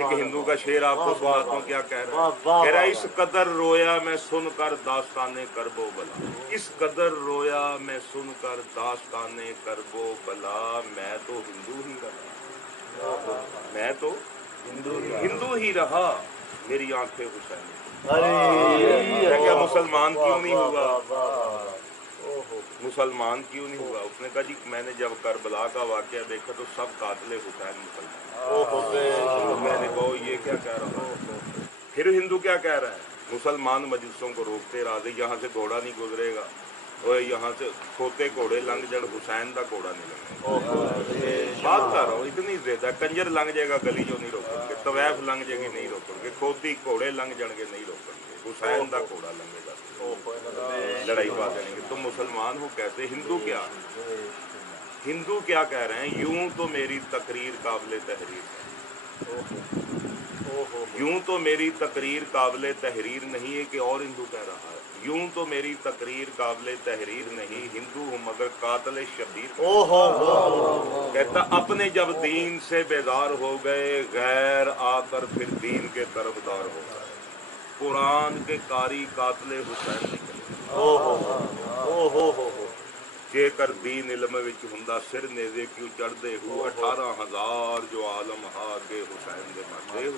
ایک ہندو کا شعر آپ کو سناتا ہوں کیا کہہ رہا ہے. کہہ رہا ہے اس قدر رویا میں سن کر داستانے کرب و بلا. اس قدر رویا میں سن کر داستانے کرب و بلا. میں تو ہندو ہی رہا, میں تو ہندو ہی رہا, میری آنکھیں حسین. میں کیا مسلمان کیوں نہیں ہوا, مسلمان کیوں نہیں ہوا. اس نے کہا جی میں نے جب کربلا کا واقعہ دیکھا تو سب قاتل حسین مسلمان. میں نے کہا یہ کیا کہہ رہا ہے. پھر ہندو کیا کہہ رہا ہے, مسلمان مجلسوں کو روکتے رہے, یہاں سے گھوڑا نہیں گزرے گا, اور یہاں سے کھوتے گھوڑے لنگ جڑ حسین کا گھوڑا نہیں لگے. بات کر رہا ہوں اتنی زیادہ. کنجر لنگ جائے گا گلی جو نہیں روکیں گے, طویف لنگ جائے گی نہیں روکیں گے, کھوتی گھوڑے لنگ جان گے نہیں روکیں گے, حسین کا گھوڑا لنگے گا, لڑائی پا دیں گے. تم مسلمان ہو کیسے. ہندو کیا, ہندو کیا کہہ رہے ہیں, یوں تو میری تقریر قابل تحریر ہے, یوں تو میری تقریر قابل تحریر نہیں ہے. کہ اور ہندو کہہ رہا ہے یوں تو میری تقریر قابل تحریر نہیں, ہندو ہوں مگر قاتل شبیر. کہتا اپنے جب دین سے بیزار ہو گئے, غیر آ کر پھر دین کے طرفدار ہو گئے. قرآن کے قاری قاتل حسین نکلے. جے کر دین علم وچ ہوندا سر نیزے کیوں چڑھدے ہو, 18,000 جو عالم ہا کے حسین دے مرتے ہو.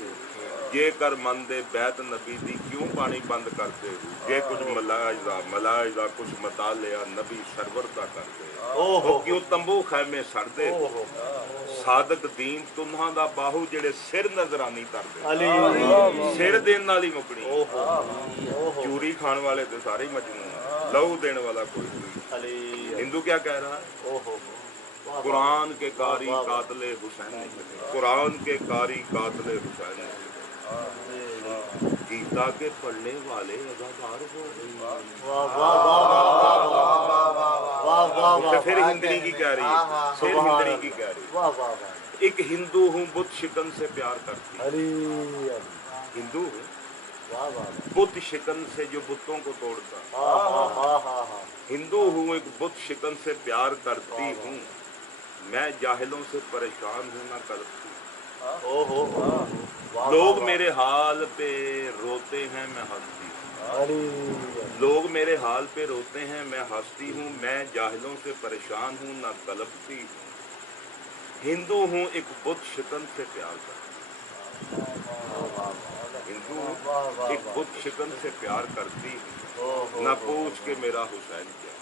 جے کر مندے بیت نبی دی کیوں پانی بند کرتے ہو. جے کچھ ملاحظہ کچھ مطالعہ نبی سرور دا کرتے ہو, کیوں تمبو خیمے سڑدے ہو. صادق دین تنہاں دا باہو جڑے سر نظرانی تردے, سر دین والی مکڑی. چوری کھان والے تو سارے مجنون ہیں, لہو دین والا کوئی نہیں. ہندو کیا کہہ رہا ہے, قرآن کے قاری قاتل حسین نکلے, قرآن کے قاری قاتل حسین نکلے. گیتا کے پڑھنے والے ازادار ہو گئے. پھر ہندری کی کہہ رہی ہے, پھر ہندری کی کہہ رہی ہے. ایک ہندو ہوں بت شکن سے پیار کرتی, ہندو ہوں بت شکن سے جو بتوں کو توڑتا. ہندو ہوں ایک بت شکن سے پیار کرتی ہوں, میں جاہلوں سے پریشان ہوں نہ کرتی. لوگ میرے حال پہ روتے ہیں میں ہنستی ہوں, لوگ میرے حال پہ روتے ہیں میں ہنستی ہوں. میں جاہلوں سے پریشان ہوں نہ کلپتی ہوں. ہندو ہوں ایک بت شکن سے پیار کرتی, ہندو ایک بت شکن سے پیار کرتی ہوں. نہ پوچھ کے میرا حسین کیا,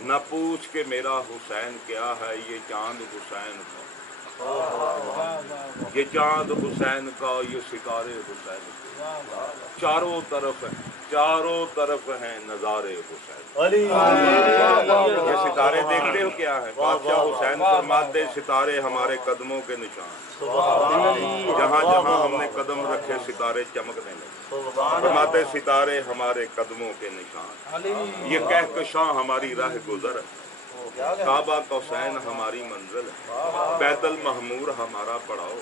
نہ پوچھ کے میرا حسین کیا ہے. یہ چاند حسین کا, یہ چاند حسین کا, یہ ستارے حسین کا. چاروں طرف ہیں نظارے حسین. یہ ستارے دیکھتے ہو کیا ہے, بادشاہ حسین فرماتے ستارے ہمارے قدموں کے نشان. جہاں جہاں ہم نے قدم رکھے ستارے چمکنے لگے. فرماتے ستارے ہمارے قدموں کے نشان. یہ کہکشاں ہماری راہ گزر ہے, کعبہ قوسین ہماری منزل ہے, بیت المحمور ہمارا پڑاؤ.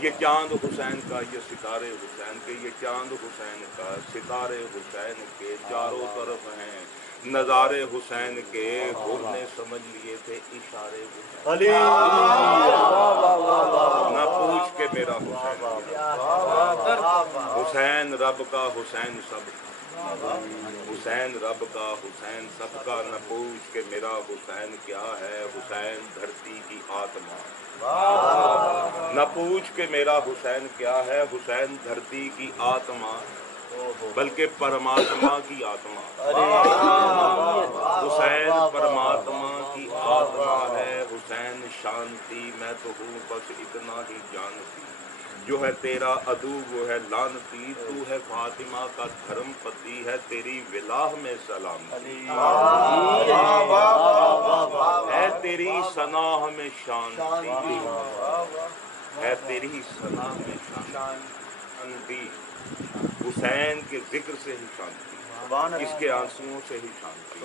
یہ چاند حسین کا, یہ ستارے حسین کے, یہ چاند حسین کا, ستارے حسین کے. چاروں طرف ہیں نظارے حسین کے, حر نے سمجھ لیے تھے اشارے حسین. نہ پوچھ کے میرا حسین, حسین رب کا حسین سب کا, حسین رب کا حسین سب کا. نہ پوچھ کے میرا حسین کیا ہے, حسین دھرتی کی آتما. نہ پوچھ کے میرا حسین کیا ہے, حسین دھرتی کی آتما, بلکہ پرماتما کی آتما. حسین پرماتما کی آتما ہے. حسین شانتی میں تو ہوں بس اتنا ہی جانتی. جو ہے تیرا عدو وہ ہے لعنتی, تو ہے فاطمہ کا دھرم پتی ہے, تیری ولاہ میں سلام. ہے تیری ثناء میں شانتی, ہے تیری ثناء میں شانتی. حسین کے ذکر سے ہی شانتی, اس کے آنسوؤں سے ہی شانتی.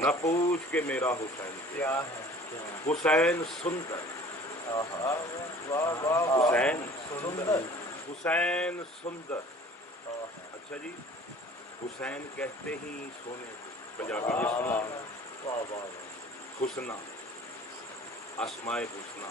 نہ پوچھ کے میرا حسین کیا ہے, حسین سندر, حسین حسین سندر. اچھا جی, حسین کہتے ہی سونے کو, پنجابی میں سنا حسنا, اسمائے حسنا,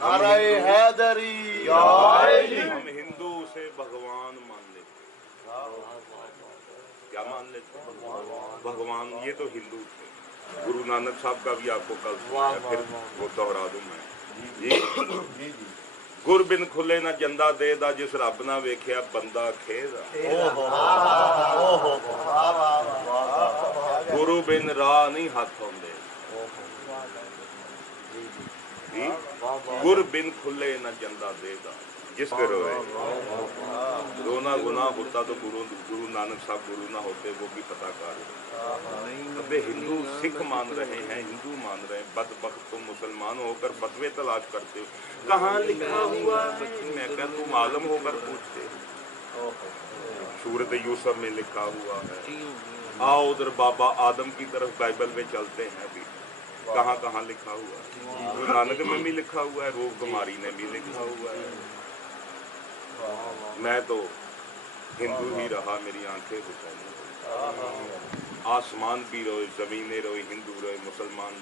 نعرہ حیدری ہم ہندو سے بھگوان مان لیتے، کیا مان لیتے؟ بھگوان، یہ تو ہندو تھے۔ گرو نانک صاحب کا بھی آپ کو کل سنایا، پھر وہ دوہرا دوں میں جی۔ گر بن کھلے نہ جندہ دے دا، جس رب نہ ویکھیا بندہ کھیدا، گرو بن راہ نہیں ہاتھ ہوندے جی، گر بن کھلے نہ جندہ دے دا، جس کے روئے رونا گناہ ہوتا تو گرو نانک صاحب گرو نہ ہوتے، وہ بھی پتہ کار ہوتا۔ ابے ہندو سکھ مان رہے ہیں، ہندو مان رہے ہیں، بدبخت تم مسلمان ہو کر فتوے تلاش کرتے ہو، کہاں لکھا ہوا ہے؟ میں کہا تم عالم ہو کر پوچھتے، سورۃ یوسف میں لکھا ہوا ہے، آؤ ادھر بابا آدم کی طرف بائبل میں چلتے ہیں ابھی، کہاں کہاں لکھا ہوا ہے؟ گرو نانک میں بھی لکھا ہوا ہے، روپ کماری نے بھی لکھا ہوا ہے۔ میں تو ہندو ہی رہا، میری آنکھیں حسینی، آسمان بھی روئے، زمینیں روئی، ہندو روئے، مسلمان